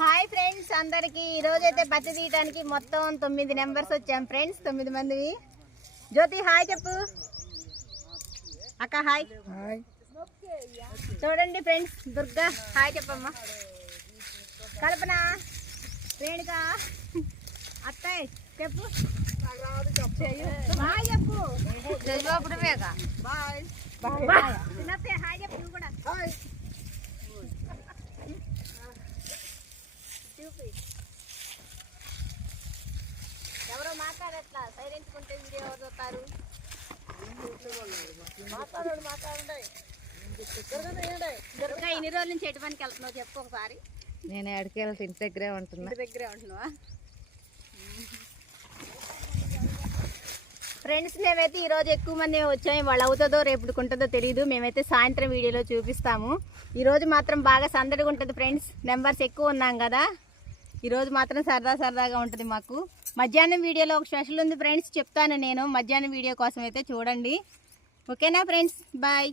Hi friends అందరికి ఈ రోజు అయితే పత్తి తీయడానికి మొత్తం 9 నెంబర్స్ వచ్చాం ఫ్రెండ్స్ 9 మందివి. జ్యోతి హాయ్ చెప్పు. అక్క హాయ్. చూడండి ఫ్రెండ్స్ దుర్గా హాయ్ చెప్పమ్మా. కల్పన రేణుక అత్తయ్య చెప్పు. హాయ్ చెప్పు. బాయ్ చిన్నత్తయ్య హాయ్ చెప్పు నువ్వు కూడా. ఎవరో మాట్లాడట్లా సైలెంట్ ఉంటే వీడియో ఎవరు చూస్తారు. దుర్గా ఇన్ని రోజుల నుంచి ఎటు పనికి వెళ్తున్నావు చెప్పు ఒకసారి. నేను ఎక్కడికి వెళ్తే ఇంటి దగ్గరే ఉంటున్నా. ఇంటి దగ్గరే ఉంటున్నావా? ఫ్రెండ్స్ మేమైతే ఈరోజు ఎక్కువ మంది వచ్చాము. వాళ్ళు అవుతుందో రేపు ఉంటుందో తెలియదు. మేమైతే సాయంత్రం వీడియోలో చూపిస్తాము. ఈరోజు మాత్రం బాగా సందడిగా ఉంటుంది ఫ్రెండ్స్. నెంబర్స్ ఎక్కువ ఉన్నాం కదా, ఈరోజు మాత్రం సరదాగా ఉంటుంది మాకు. మధ్యాహ్నం వీడియోలో ఒక స్పెషల్ ఉంది ఫ్రెండ్స్, చెప్తాను నేను. మధ్యాహ్నం వీడియో కోసం అయితే చూడండి. ఓకేనా ఫ్రెండ్స్, బాయ్.